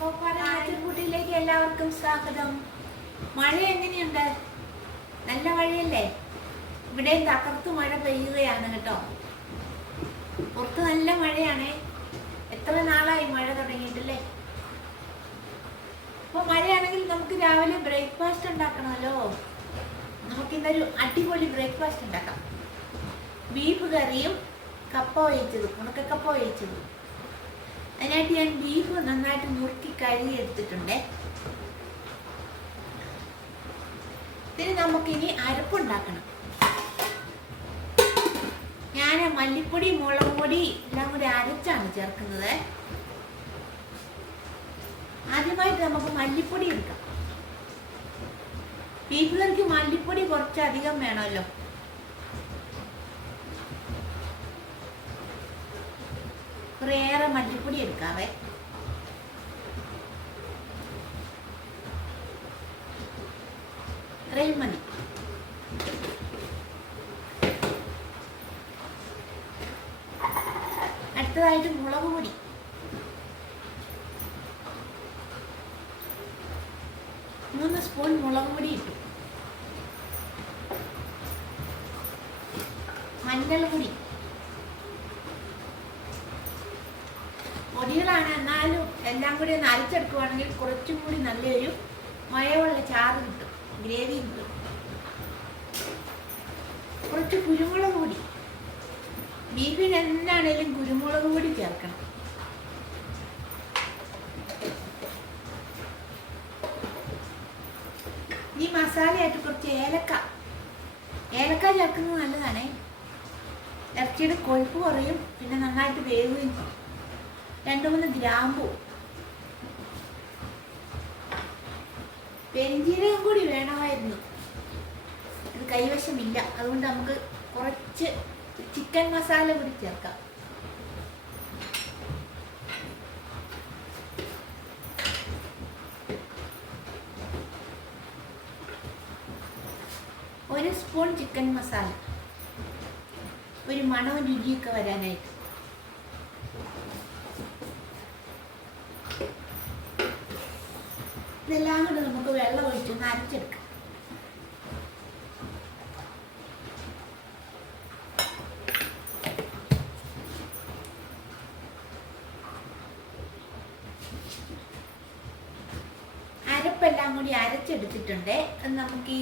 ആട്ടിൻകുട്ടിയിലേക്ക് എല്ലാവർക്കും സ്വാഗതം. മഴ എങ്ങനെയുണ്ട്? നല്ല മഴയല്ലേ? ഇവിടെയും തകർത്ത് മഴ പെയ്യുകയാണ് കേട്ടോ. പുറത്ത് നല്ല മഴയാണേ. എത്ര നാളായി മഴ തുടങ്ങിയിട്ടില്ലേ? അപ്പോൾ മഴയാണെങ്കിൽ നമുക്ക് രാവിലെ ബ്രേക്ക്ഫാസ്റ്റ് ഉണ്ടാക്കണമല്ലോ. നമുക്കിന്നൊരു അടിപൊളി ബ്രേക്ക്ഫാസ്റ്റ് ഉണ്ടാക്കാം. ബീഫ് കറിയും കപ്പ വേവിച്ചതും, ഉണക്കക്കപ്പ വേവിച്ചതും. അതിനായിട്ട് ഞാൻ ബീഫ് നന്നായിട്ട് നുറുക്കി കഴുകി എടുത്തിട്ടുണ്ട്. ഇതിന് നമുക്കിനി അരപ്പുണ്ടാക്കണം. ഞാൻ മല്ലിപ്പൊടി, മുളക് പൊടി എല്ലാം കൂടി അരച്ചാണ് ചേർക്കുന്നത്. ആദ്യമായിട്ട് നമുക്ക് മല്ലിപ്പൊടി എടുക്കാം. ബീഫ് കറിക്ക് മല്ലിപ്പൊടി കുറച്ചധികം വേണമല്ലോ. കുറേയേറെ മല്ലിപ്പൊടി എടുക്കാവേ. ഇത്രയും മതി. അടുത്തതായിട്ട് മുളക് പൊടി. മൂന്ന് സ്പൂൺ മുളക് പൊടി ഇട്ടു. മഞ്ഞൾപ്പൊടി. പൊടികളാണ്, എന്നാലും എല്ലാം കൂടി ഒന്ന് അരച്ചെടുക്കുവാണെങ്കിൽ കുറച്ചും കൂടി നല്ലൊരു മയമുള്ള ചാറ് കിട്ടും, ഗ്രേവി കിട്ടും. കുറച്ച് കുരുമുളക് പൊടി. ബീഫിന് എന്താണേലും കുരുമുളക് പൊടി ചേർക്കണം. ഈ മസാലയായിട്ട് കുറച്ച് ഏലക്ക ചേർക്കുന്നത് നല്ലതാണേ. ഇറച്ചിയുടെ കൊഴുപ്പ് കുറയും, പിന്നെ നന്നായിട്ട് വേവുകയും ചെയ്യും. 2-3 ഗ്രാമ്പു. പെരിഞ്ജീരകം കൂടി വേണമായിരുന്നു, ഇത് കൈവശമില്ല. അതുകൊണ്ട് നമുക്ക് കുറച്ച് ചിക്കൻ മസാല കൂടി ചേർക്കാം. ഒരു സ്പൂൺ ചിക്കൻ മസാല, ഒരു മണവും രുചിയൊക്കെ വരാനായിട്ട്. ഇതെല്ലാം കൂടെ നമുക്ക് വെള്ളം ഒഴിച്ചൊന്ന് അരച്ചെടുക്കാം. അരപ്പെല്ലാം കൂടി അരച്ചെടുത്തിട്ടുണ്ട്. അത് നമുക്ക് ഈ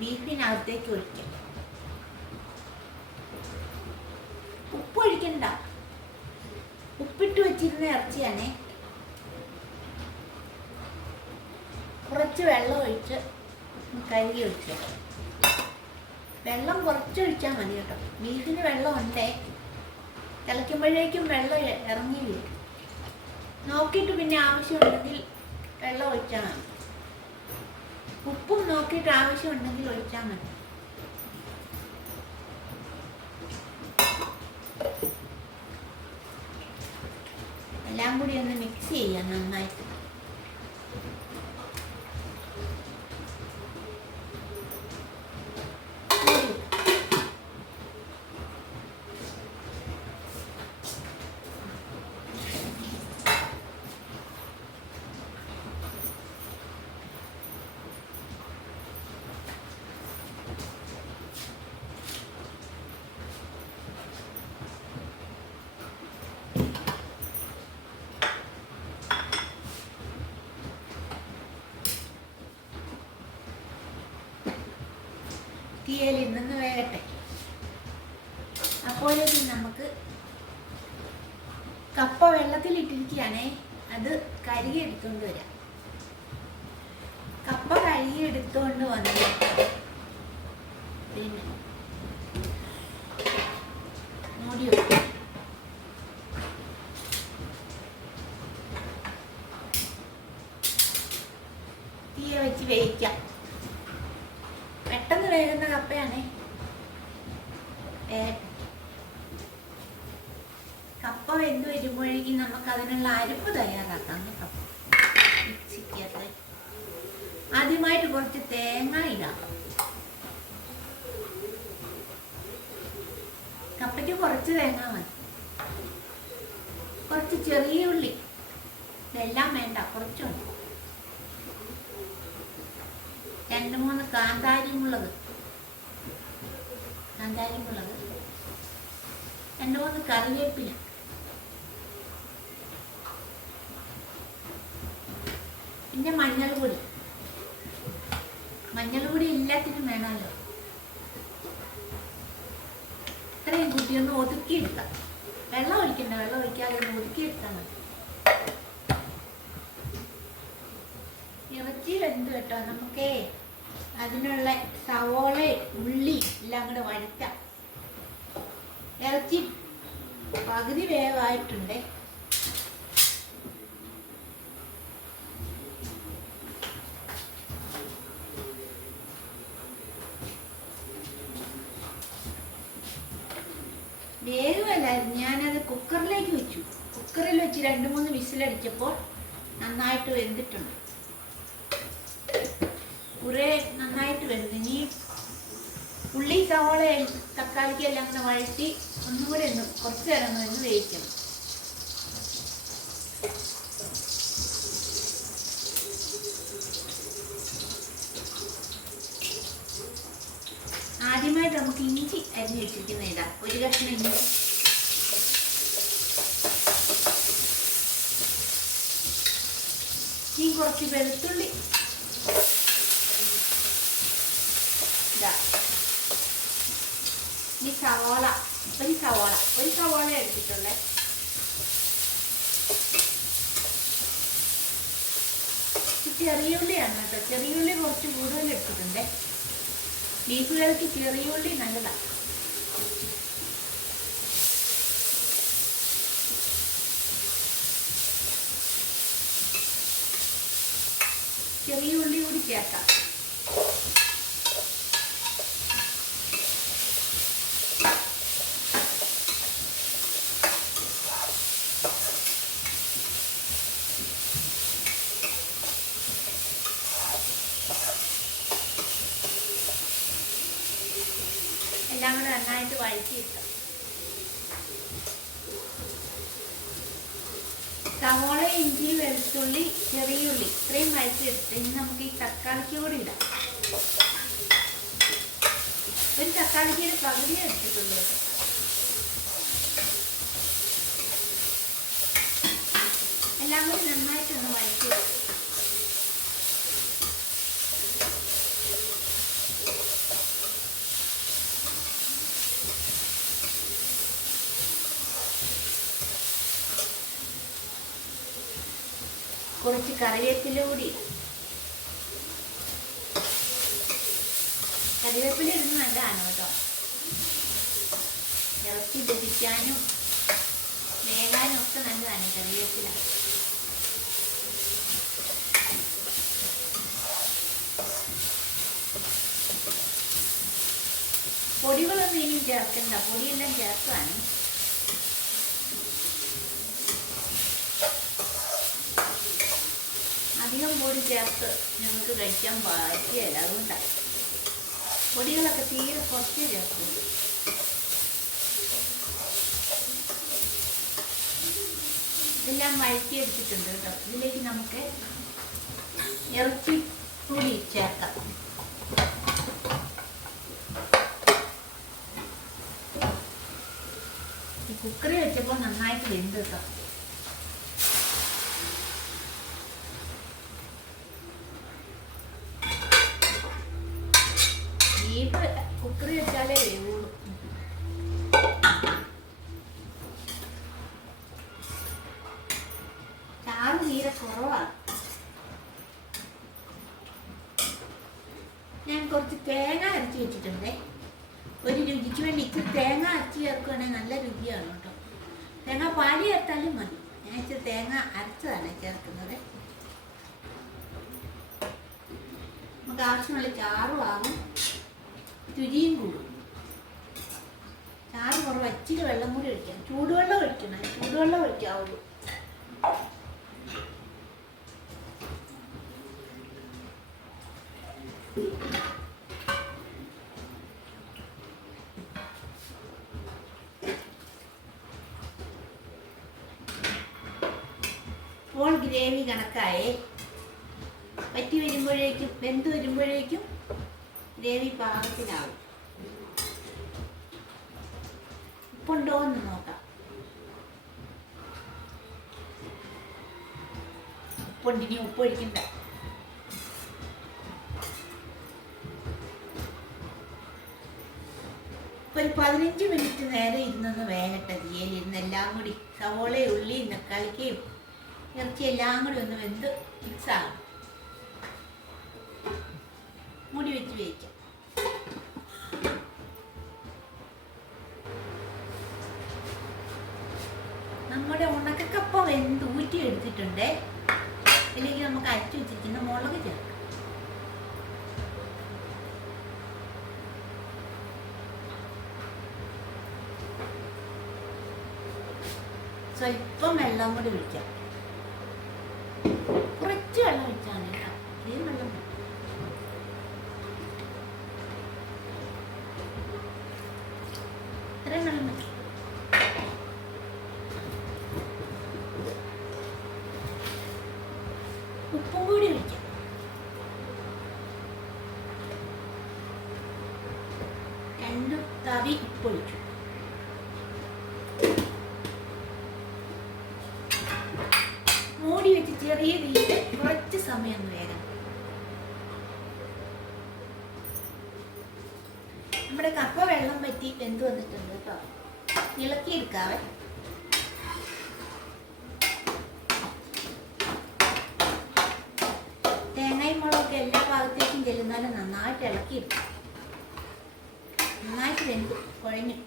ബീഫിനകത്തേക്ക് ഒഴിക്കാം. ഉപ്പ് ഒഴിക്കണ്ട, ഉപ്പിട്ട് വെച്ചിരുന്ന ഇറച്ചിയാണേ. കുറച്ച് വെള്ളം ഒഴിച്ച് കഴുകി ഒഴിക്കുക. വെള്ളം കുറച്ചൊഴിച്ചാൽ മതി കേട്ടോ. ബീഫിന് വെള്ളം ഉണ്ടേ, തിളയ്ക്കുമ്പോഴേക്കും വെള്ളം ഇറങ്ങി വരും. നോക്കിയിട്ട് പിന്നെ ആവശ്യമുണ്ടെങ്കിൽ വെള്ളം ഒഴിച്ചാൽ മതി. ഉപ്പും നോക്കിയിട്ട് ആവശ്യമുണ്ടെങ്കിൽ ഒഴിച്ചാൽ മതി. എല്ലാം കൂടി ഒന്ന് മിക്സ് ചെയ്യാം നന്നായിട്ട്. തീയലിൽ നിന്ന് വേകട്ടെ. അപ്പോഴേക്കും നമുക്ക് കപ്പ വെള്ളത്തിലിട്ടിരിക്കുകയാണേ, അത് കഴുകി എടുത്തുകൊണ്ട് വരാം. കപ്പ കഴുകി എടുത്തുകൊണ്ട് വന്ന് പിന്നെ മൂടി വെക്കാം. തീയ വെച്ച് വേവിക്കാം. പെട്ടെന്ന് വേകുന്ന കപ്പയാണേ. കപ്പ വെന്ത് വരുമ്പോഴേക്കും നമുക്ക് അതിനുള്ള അരപ്പ് തയ്യാറാക്കാം. മിക്സിക്കകത്ത് ആദ്യമായിട്ട് കുറച്ച് തേങ്ങ ഇടാം. കപ്പയ്ക്ക് കുറച്ച് തേങ്ങ മതി. കുറച്ച് ചെറിയ ഉള്ളി, ഇതെല്ലാം വേണ്ട, കുറച്ചുണ്ട്. 2-3 കാന്താരി മുളക്, 2-3 കറിവേപ്പില, പിന്നെ മഞ്ഞൾ പൊടി എല്ലാത്തിനും വേണമല്ലോ. ഇത്രയും കൂട്ടി ഒന്ന് ഒതുക്കിയെടുക്കാം. വെള്ളം ഒഴിക്കണ്ട, വെള്ളം ഒഴിക്കാതെ ഒന്ന് ഒതുക്കിയെടുത്താൽ മതി. ഇറച്ചി വെന്ത് കേട്ടോ. നമുക്കേ അതിനുള്ള സവോള, ഉള്ളി എല്ലാം കൂടെ വഴറ്റാം. ഇറച്ചി പകുതി വേവായിട്ടുണ്ട്. വേഗമല്ലായിരുന്നു, ഞാനത് കുക്കറിലേക്ക് വെച്ചു. കുക്കറിൽ വെച്ച് 2-3 വിസിലടിച്ചപ്പോൾ നന്നായിട്ട് വെന്തിട്ടുണ്ട്. കുറേ നന്നായിട്ട് വെന്ത്. ഇനി ഉള്ളി, സവോള, തക്കാളിക്ക് എല്ലാം കൂടെ വഴറ്റി ഒന്നും കൂടെ കുറച്ച് നേരം ഒന്ന് വേവിക്കണം. ആദ്യമായിട്ട് നമുക്ക് ഇഞ്ചി അരിഞ്ഞ് വെച്ചിരിക്കുന്ന ഇടാം. ഒരു കഷ്ണം ഇഞ്ചി, ഇനി കുറച്ച് വെളുത്തുള്ളി ഇതാ. ഇനി സവാള, ഒരു സവാള എടുത്തിട്ടുള്ളേ. ചെറിയുള്ളിയാണ് കേട്ടോ. ചെറിയുള്ളി കുറച്ച് കൂടുതൽ എടുത്തിട്ടുണ്ട്. ബീഫുകൾക്ക് ചെറിയുള്ളി നല്ലതാണ്. ചെറിയ ഉള്ളി കൂടി ചേർക്കാം. എല്ലാം കൂടെ നന്നായിട്ട് വഴറ്റിയിട്ടാം. സവോള, ഇഞ്ചി, വെളുത്തുള്ളി, ചെറിയുള്ളി ഇത്രയും വഴറ്റിയെടുത്ത് ഇനി നമുക്ക് ഈ തക്കാളിക്ക് കൂടി ഇടാം. ഒരു തക്കാളിക്ക് പകുതി എടുത്തിട്ടുള്ളൂ. എല്ലാം കൂടി നന്നായിട്ടൊന്ന് വഴറ്റിയെടുക്കും. കുറച്ച് കറിവേപ്പില കൂടി. കറിവേപ്പില ഇടുന്നത് നല്ലതാണ് കേട്ടോ. ഇറച്ചി ദഹിക്കാനും വേകാനും ഒക്കെ നല്ലതാണ് കറിവേപ്പില. പൊടികളൊന്നും ഇനിയും ചേർക്കണ്ട, പൊടിയെല്ലാം ചേർത്താണ്. അധികം പൊടി ചേർത്ത് ഞങ്ങൾക്ക് കഴിക്കാൻ പറ്റിയല്ല, അതുകൊണ്ടാണ് പൊടികളൊക്കെ തീരെ കുറച്ചേ ചേർക്കുള്ളൂ. ഇതെല്ലാം വഴറ്റിയെടുത്തിട്ടുണ്ട് കേട്ടോ. ഇതിലേക്ക് നമുക്ക് ഇറച്ചി കൂടി ചേർക്കാം. ഈ കുക്കറിൽ വെച്ചപ്പോൾ നന്നായിട്ട് വെന്ത് കേട്ടോ. ബീഫ് കുക്കറിൽ വെച്ചാലേ വേവുള്ളൂ. ചാറ് തീരെ കുറവാണ്. ഞാൻ കുറച്ച് തേങ്ങ അരച്ച് വെച്ചിട്ടുണ്ടേ. ഒരു രുചിക്ക് വേണ്ടി ഇച്ചിരി തേങ്ങ അരച്ച് ചേർക്കുകയാണെങ്കിൽ നല്ല രുചിയാണ് കേട്ടോ. തേങ്ങ പാല് ചേർത്താലും മതി. ഞാൻ ഇച്ചിരി തേങ്ങ അരച്ചതാണ് ചേർക്കുന്നത്. നമുക്ക് ആവശ്യമുള്ള ചാറും ആകും, രുചിയും കൂടും. ചാറ് കുറവ്, ഇച്ചിരി വെള്ളം കൂടി ഒഴിക്കാം. ചൂടുവെള്ളം ഒഴിക്കണം, ചൂടുവെള്ളം ഒഴിക്കാവുള്ളൂ. ഇപ്പോൾ ഗ്രേവി കണക്കായേ. വറ്റി വരുമ്പോഴേക്കും വെന്ത് വരുമ്പോഴേക്കും ഗ്രേവി പാകത്തിനാവും. ഉപ്പുണ്ടോ എന്ന് നോക്കാം. ഉപ്പുണ്ടിനി ഉപ്പൊഴിക്കണ്ട. ഒരു 15 മിനിറ്റ് നേരം ഇരുന്നൊന്ന് വേകട്ടെ. തീയലിരുന്ന് എല്ലാം കൂടി സവോളയും ഉള്ളിയും തക്കാളിക്കയും ഇറച്ചി എല്ലാം കൂടി ഒന്ന് വെന്ത് മിക്സാകും. മൂടി വെച്ച് വേവിക്കാം. നമ്മുടെ ഉണക്കക്കപ്പ വെന്ത് ഊറ്റി എടുത്തിട്ടുണ്ട്. ഇതിലേക്ക് നമുക്ക് അരച്ചു വെച്ചിരിക്കുന്ന മുളക് ചേർക്കാം. സ്വല്പം വെള്ളം കൂടി ഒഴിക്കാം. കുറച്ച് വെള്ളം ഒഴിച്ചാണ് കേട്ടോ. ഈ വെള്ളം ഇത്രയും വെള്ളം മതി. ഉപ്പും കൂടി ഒഴിക്കാം. രണ്ട് തവി ഉപ്പൊഴിച്ചു. മൂടി വെച്ച് ചെറിയ തീയിൽ കുറച്ച് സമയം ഒന്ന് വേഗം. നമ്മുടെ കപ്പ വെള്ളം പറ്റി വെന്ത് വന്നിട്ടുണ്ട് കേട്ടോ. ഇളക്കിയെടുക്കാവേ. തേങ്ങയും മുളകൊക്കെ എല്ലാ ഭാഗത്തേക്കും ചെല്ലുന്നാലും നന്നായിട്ട് ഇളക്കിയെടുക്കും. നന്നായിട്ട് വെന്ത് കുഴഞ്ഞു.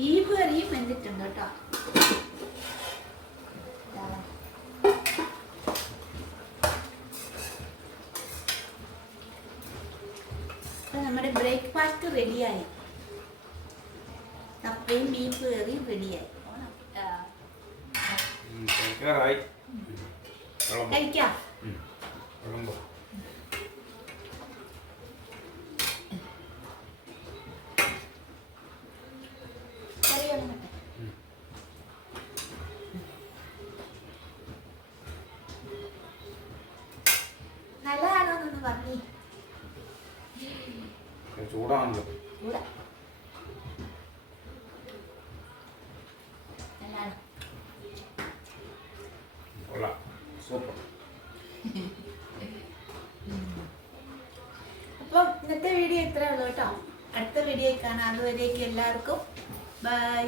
ബീഫ് കറിയും വെന്തിട്ടുണ്ട് കേട്ടോ. അപ്പൊ നമ്മുടെ ബ്രേക്ക്ഫാസ്റ്റ് റെഡിയായി. കപ്പയും ബീഫ് കറിയും റെഡിയായി. കഴിക്കാം. നല്ലതാണോന്നൊന്ന് പറഞ്ഞേ. ചൂടാണല്ലോ. ചൂടാ. നല്ലതാണ്. സൂപ്പർ. അപ്പം ഇന്നത്തെ വീഡിയോ ഇത്രേ ഉള്ളൂ കേട്ടോ. അടുത്ത വീഡിയോ കാണാം. അതുവരേക്കും എല്ലാവർക്കും ബൈ.